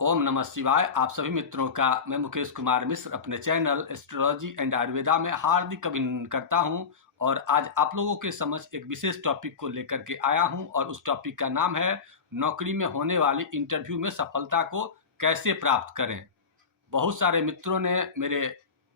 ओम नमः शिवाय। आप सभी मित्रों का मैं मुकेश कुमार मिश्र अपने चैनल एस्ट्रोलॉजी एंड आयुर्वेदा में हार्दिक अभिनंदन करता हूं। और आज आप लोगों के समक्ष एक विशेष टॉपिक को लेकर के आया हूं और उस टॉपिक का नाम है नौकरी में होने वाली इंटरव्यू में सफलता को कैसे प्राप्त करें। बहुत सारे मित्रों ने मेरे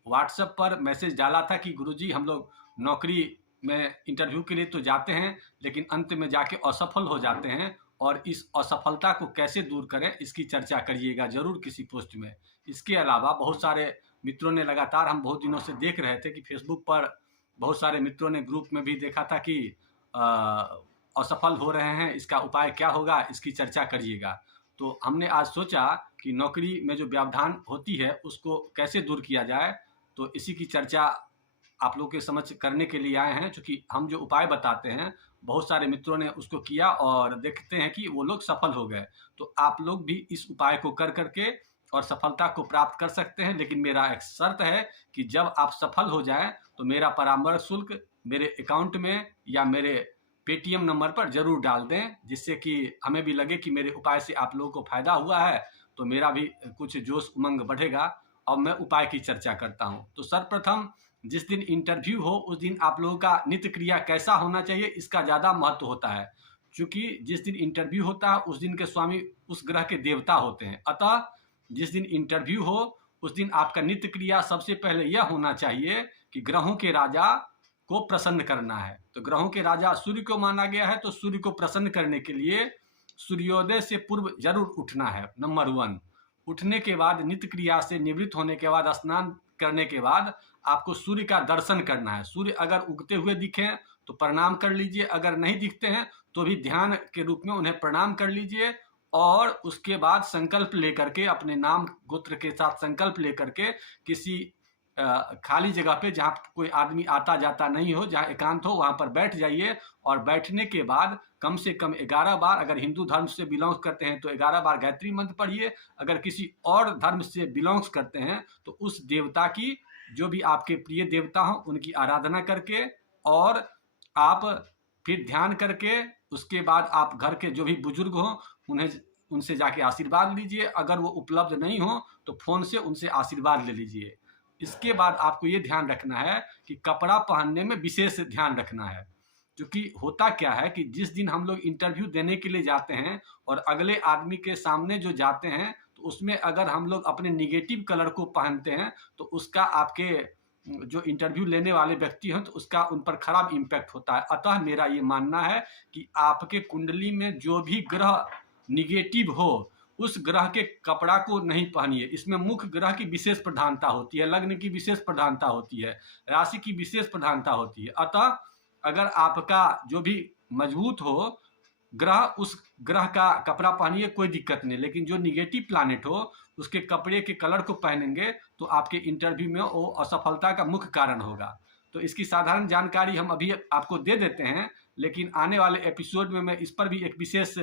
व्हाट्सएप पर मैसेज डाला था कि गुरुजी हम लोग नौकरी में इंटरव्यू के लिए तो जाते हैं लेकिन अंत में जाके असफल हो जाते हैं और इस असफलता को कैसे दूर करें इसकी चर्चा करिएगा ज़रूर किसी पोस्ट में। इसके अलावा बहुत सारे मित्रों ने लगातार हम बहुत दिनों से देख रहे थे कि फेसबुक पर बहुत सारे मित्रों ने ग्रुप में भी देखा था कि असफल हो रहे हैं, इसका उपाय क्या होगा, इसकी चर्चा करिएगा। तो हमने आज सोचा कि नौकरी में जो व्यवधान होती है उसको कैसे दूर किया जाए, तो इसी की चर्चा आप लोग के समक्ष करने के लिए आए हैं। चूँकि हम जो उपाय बताते हैं बहुत सारे मित्रों ने उसको किया और देखते हैं कि वो लोग सफल हो गए। तो आप लोग भी इस उपाय को कर करके और सफलता को प्राप्त कर सकते हैं। लेकिन मेरा एक शर्त है कि जब आप सफल हो जाएं तो मेरा परामर्श शुल्क मेरे अकाउंट में या मेरे पेटीएम नंबर पर ज़रूर डाल दें, जिससे कि हमें भी लगे कि मेरे उपाय से आप लोगों को फ़ायदा हुआ है, तो मेरा भी कुछ जोश उमंग बढ़ेगा। और मैं उपाय की चर्चा करता हूं। तो सर्वप्रथम जिस दिन इंटरव्यू हो उस दिन आप लोगों का नित्य क्रिया कैसा होना चाहिए इसका ज़्यादा महत्व होता है। क्योंकि जिस दिन इंटरव्यू होता है उस दिन के स्वामी उस ग्रह के देवता होते हैं। अतः जिस दिन इंटरव्यू हो उस दिन आपका नित्य क्रिया सबसे पहले यह होना चाहिए कि ग्रहों के राजा को प्रसन्न करना है। तो ग्रहों के राजा सूर्य को माना गया है, तो सूर्य को प्रसन्न करने के लिए सूर्योदय से पूर्व जरूर उठना है। नंबर 1, उठने के बाद नित्य क्रिया से निवृत्त होने के बाद स्नान करने के बाद आपको सूर्य का दर्शन करना है। सूर्य अगर उगते हुए दिखें तो प्रणाम कर लीजिए, अगर नहीं दिखते हैं तो भी ध्यान के रूप में उन्हें प्रणाम कर लीजिए। और उसके बाद संकल्प लेकर के अपने नाम गोत्र के साथ संकल्प लेकर के किसी खाली जगह पे जहाँ कोई आदमी आता जाता नहीं हो, जहाँ एकांत हो, वहाँ पर बैठ जाइए। और बैठने के बाद कम से कम 11 बार, अगर हिंदू धर्म से बिलोंग करते हैं तो 11 बार गायत्री मंत्र पढ़िए। अगर किसी और धर्म से बिलोंग्स करते हैं तो उस देवता की, जो भी आपके प्रिय देवता हो, उनकी आराधना करके और आप फिर ध्यान करके उसके बाद आप घर के जो भी बुजुर्ग हों उन्हें उनसे जाके आशीर्वाद लीजिए। अगर वो उपलब्ध नहीं हो तो फ़ोन से उनसे आशीर्वाद ले लीजिए। इसके बाद आपको ये ध्यान रखना है कि कपड़ा पहनने में विशेष ध्यान रखना है। क्योंकि होता क्या है कि जिस दिन हम लोग इंटरव्यू देने के लिए जाते हैं और अगले आदमी के सामने जो जाते हैं तो उसमें अगर हम लोग अपने निगेटिव कलर को पहनते हैं तो उसका आपके जो इंटरव्यू लेने वाले व्यक्ति हैं तो उसका उन पर खराब इम्पैक्ट होता है। अतः मेरा ये मानना है कि आपके कुंडली में जो भी ग्रह निगेटिव हो उस ग्रह के कपड़ा को नहीं पहनिए। इसमें मुख्य ग्रह की विशेष प्रधानता होती है, लग्न की विशेष प्रधानता होती है, राशि की विशेष प्रधानता होती है। अतः अगर आपका जो भी मजबूत हो ग्रह, उस ग्रह का कपड़ा पहनिए, कोई दिक्कत नहीं। लेकिन जो निगेटिव प्लानिट हो उसके कपड़े के कलर को पहनेंगे तो आपके इंटरव्यू में वो असफलता का मुख्य कारण होगा। तो इसकी साधारण जानकारी हम अभी आपको दे देते हैं, लेकिन आने वाले एपिसोड में मैं इस पर भी एक विशेष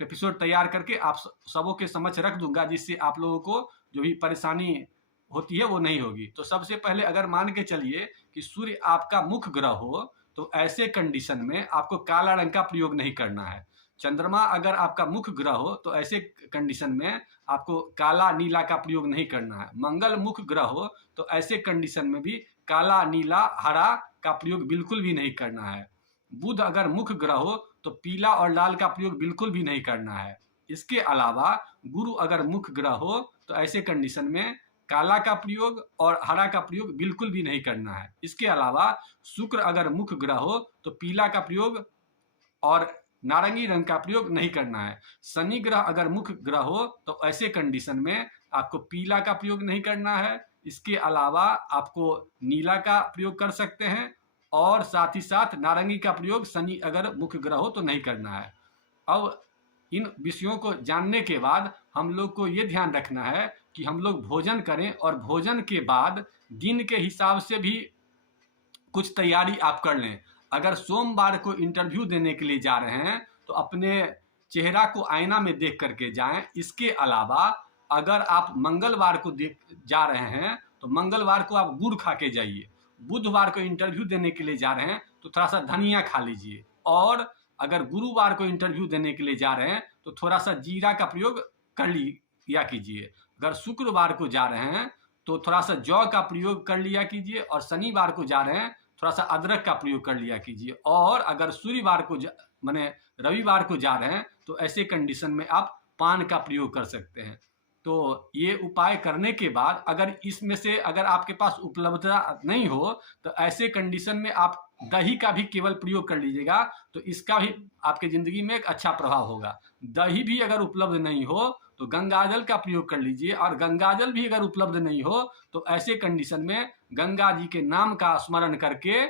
एपिसोड तैयार करके आप सबों के समक्ष रख दूंगा, जिससे आप लोगों को जो भी परेशानी होती है वो नहीं होगी। तो सबसे पहले अगर मान के चलिए कि सूर्य आपका मुख्य ग्रह हो तो ऐसे कंडीशन में आपको काला रंग का प्रयोग नहीं करना है। चंद्रमा अगर आपका मुख्य ग्रह हो तो ऐसे कंडीशन में आपको काला नीला का प्रयोग नहीं करना है। मंगल मुख्य ग्रह हो तो ऐसे कंडीशन में भी काला नीला हरा का प्रयोग बिल्कुल भी नहीं करना है। बुध अगर मुख्य ग्रह हो तो पीला और लाल का प्रयोग बिल्कुल भी नहीं करना है। इसके अलावा गुरु अगर मुख्य ग्रह हो तो ऐसे कंडीशन में काला का प्रयोग और हरा का प्रयोग बिल्कुल भी नहीं करना है। इसके अलावा शुक्र अगर मुख्य ग्रह हो तो पीला का प्रयोग और नारंगी रंग का प्रयोग नहीं करना है। शनि ग्रह अगर मुख्य ग्रह हो तो ऐसे कंडीशन में आपको पीला का प्रयोग नहीं करना है। इसके अलावा आपको नीला का प्रयोग कर सकते हैं और साथ ही साथ नारंगी का प्रयोग शनि अगर मुख्य ग्रह हो तो नहीं करना है। अब इन विषयों को जानने के बाद हम लोग को ये ध्यान रखना है कि हम लोग भोजन करें और भोजन के बाद दिन के हिसाब से भी कुछ तैयारी आप कर लें। अगर सोमवार को इंटरव्यू देने के लिए जा रहे हैं तो अपने चेहरा को आईना में देख करके जाएं। इसके अलावा अगर आप मंगलवार को जा रहे हैं तो मंगलवार को आप गुड़ खा के जाइए। बुधवार को इंटरव्यू देने के लिए जा रहे हैं तो थोड़ा सा धनिया खा लीजिए। और अगर गुरुवार को इंटरव्यू देने के लिए जा रहे हैं तो थोड़ा सा जीरा का प्रयोग लिया कीजिए। अगर शुक्रवार को जा रहे हैं तो थोड़ा सा जौ का प्रयोग कर लिया कीजिए, और शनिवार को जा रहे हैं थोड़ा सा अदरक का प्रयोग कर लिया कीजिए। और अगर सूर्यवार को माने रविवार को जा रहे हैं तो ऐसे कंडीशन में आप पान का प्रयोग कर सकते हैं। तो ये उपाय करने के बाद अगर इसमें से अगर आपके पास उपलब्धता नहीं हो तो ऐसे कंडीशन में आप दही का भी केवल प्रयोग कर लीजिएगा, तो इसका भी आपके ज़िंदगी में एक अच्छा प्रभाव होगा। दही भी अगर उपलब्ध नहीं हो तो गंगाजल का प्रयोग कर लीजिए, और गंगाजल भी अगर उपलब्ध नहीं हो तो ऐसे कंडीशन में गंगा जी के नाम का स्मरण करके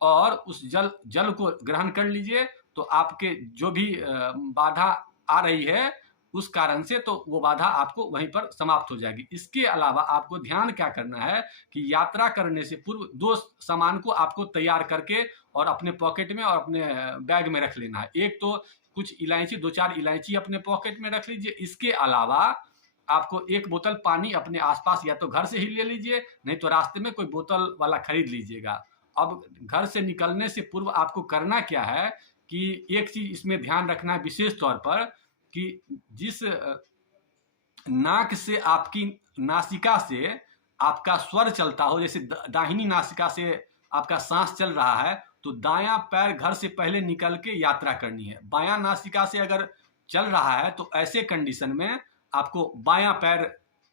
और उस जल को ग्रहण कर लीजिए। तो आपके जो भी बाधा आ रही है उस कारण से, तो वो बाधा आपको वहीं पर समाप्त हो जाएगी। इसके अलावा आपको ध्यान क्या करना है कि यात्रा करने से पूर्व 2 सामान को आपको तैयार करके और अपने पॉकेट में और अपने बैग में रख लेना है। एक तो कुछ इलायची, 2-4 इलायची अपने पॉकेट में रख लीजिए। इसके अलावा आपको 1 बोतल पानी अपने आसपास या तो घर से ही ले लीजिए, नहीं तो रास्ते में कोई बोतल वाला खरीद लीजिएगा। अब घर से निकलने से पूर्व आपको करना क्या है कि एक चीज इसमें ध्यान रखना है विशेष तौर पर, कि जिस नाक से आपकी नासिका से आपका स्वर चलता हो, जैसे दाहिनी नासिका से आपका सांस चल रहा है तो दायां पैर घर से पहले निकल के यात्रा करनी है। बायां नासिका से अगर चल रहा है तो ऐसे कंडीशन में आपको बायां पैर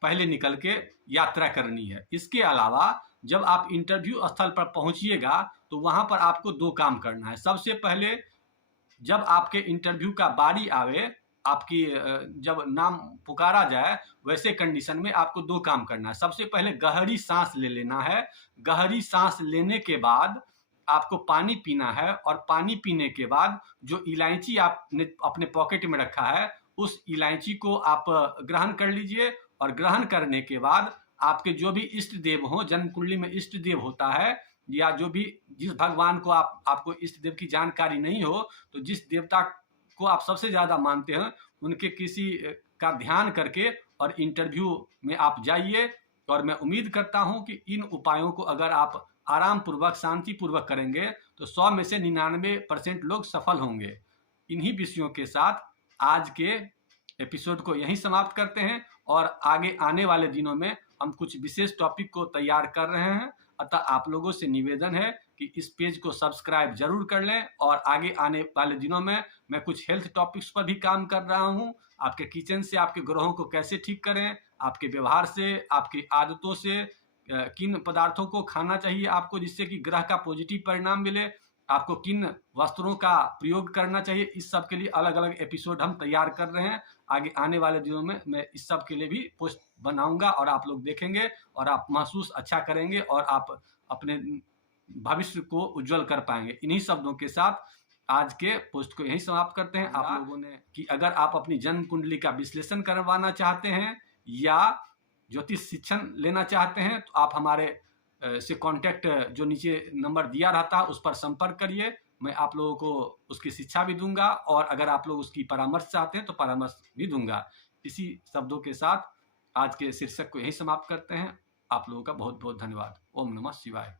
पहले निकल के यात्रा करनी है। इसके अलावा जब आप इंटरव्यू स्थल पर पहुंचिएगा तो वहां पर आपको 2 काम करना है। सबसे पहले जब आपके इंटरव्यू का बारी आवे, आपकी जब नाम पुकारा जाए, वैसे कंडीशन में आपको 2 काम करना है। सबसे पहले गहरी सांस ले लेना है। गहरी सांस लेने के बाद आपको पानी पीना है, और पानी पीने के बाद जो इलायची आपने अपने पॉकेट में रखा है उस इलायची को आप ग्रहण कर लीजिए। और ग्रहण करने के बाद आपके जो भी इष्ट देव हों, जन्म कुंडली में इष्ट देव होता है, या जो भी जिस भगवान को आपको इष्ट देव की जानकारी नहीं हो तो जिस देवता को आप सबसे ज्यादा मानते हैं उनके किसी का ध्यान करके और इंटरव्यू में आप जाइए। और मैं उम्मीद करता हूं कि इन उपायों को अगर आप आराम पूर्वक, शांति पूर्वक करेंगे तो 100 में से 99% लोग सफल होंगे। इन्हीं विषयों के साथ आज के एपिसोड को यहीं समाप्त करते हैं, और आगे आने वाले दिनों में हम कुछ विशेष टॉपिक को तैयार कर रहे हैं। अतः आप लोगों से निवेदन है कि इस पेज को सब्सक्राइब जरूर कर लें, और आगे आने वाले दिनों में मैं कुछ हेल्थ टॉपिक्स पर भी काम कर रहा हूं। आपके किचन से आपके ग्रहों को कैसे ठीक करें, आपके व्यवहार से, आपकी आदतों से किन पदार्थों को खाना चाहिए आपको जिससे कि ग्रह का पॉजिटिव परिणाम मिले, आपको किन वस्त्रों का प्रयोग करना चाहिए, इस सब के लिए अलग अलग एपिसोड हम तैयार कर रहे हैं। आगे आने वाले दिनों में मैं इस सब के लिए भी पोस्ट बनाऊंगा और आप लोग देखेंगे और आप महसूस अच्छा करेंगे और आप अपने भविष्य को उज्जवल कर पाएंगे। इन्हीं शब्दों के साथ आज के पोस्ट को यहीं समाप्त करते हैं। आप लोगों ने कि अगर आप अपनी जन्म कुंडली का विश्लेषण करवाना चाहते हैं या ज्योतिष शिक्षण लेना चाहते हैं तो आप हमारे से कांटेक्ट जो नीचे नंबर दिया रहता है उस पर संपर्क करिए। मैं आप लोगों को उसकी शिक्षा भी दूंगा, और अगर आप लोग उसकी परामर्श चाहते हैं तो परामर्श भी दूंगा। इसी शब्दों के साथ आज के शीर्षक को यहीं समाप्त करते हैं। आप लोगों का बहुत बहुत धन्यवाद। ओम नमः शिवाय।